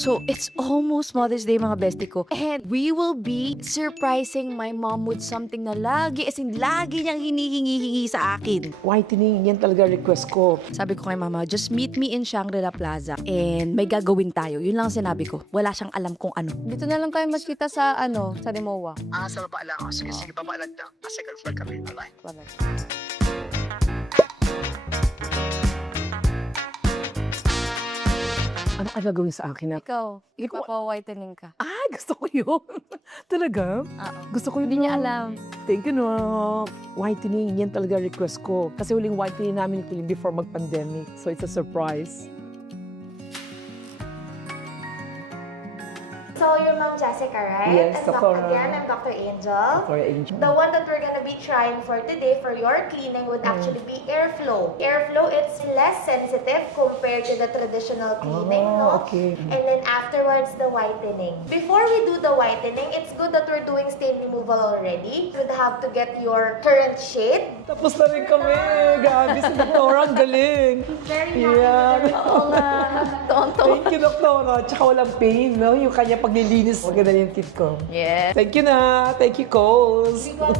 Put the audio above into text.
So, it's almost Mother's Day, mga bestie ko. And we will be surprising my mom with something na lagi, as in, lagi niyang hinihingi sa akin. Whitening, yan talaga request ko. Sabi ko kay mama, just meet me in Shangri-La Plaza and may gagawin tayo. Yun lang ang sinabi ko. Wala siyang alam kung ano. Dito na lang tayo magkita sa, sa Demoa. Sa baba lang. Sige, baba lang daw. Second floor kami. Bye. Ano ka gagawin sa akin? Ikaw, ipapa-whitening ka. Gusto ko yun. Talaga? Oo. Gusto ko yun. Hindi niya alam. Thank you, no. Whitening, yan talaga request ko. Kasi huling whitening namin ito before mag-pandemic. So it's a surprise. So, you're Ma'am Jessica, right? Yes, And Dr. Again, I'm Dr. Angel. For Angel. The one that we're gonna be trying for today for your cleaning would actually be airflow. Airflow, it's less sensitive compared to the traditional cleaning, no? Okay. And then afterwards, the whitening. Before we do the whitening, it's good that we're doing stain removal already. You'd have to get your current shade. Tapos na rin kami. Grabe si Doktora, ang galing. Very Yeah. Oo nga. Thank you, Doktora. Tsaka walang pain, no? Yung kanya paglilinis, maganda yung teeth ko. Yes. Thank you na. Thank you, Coles. We got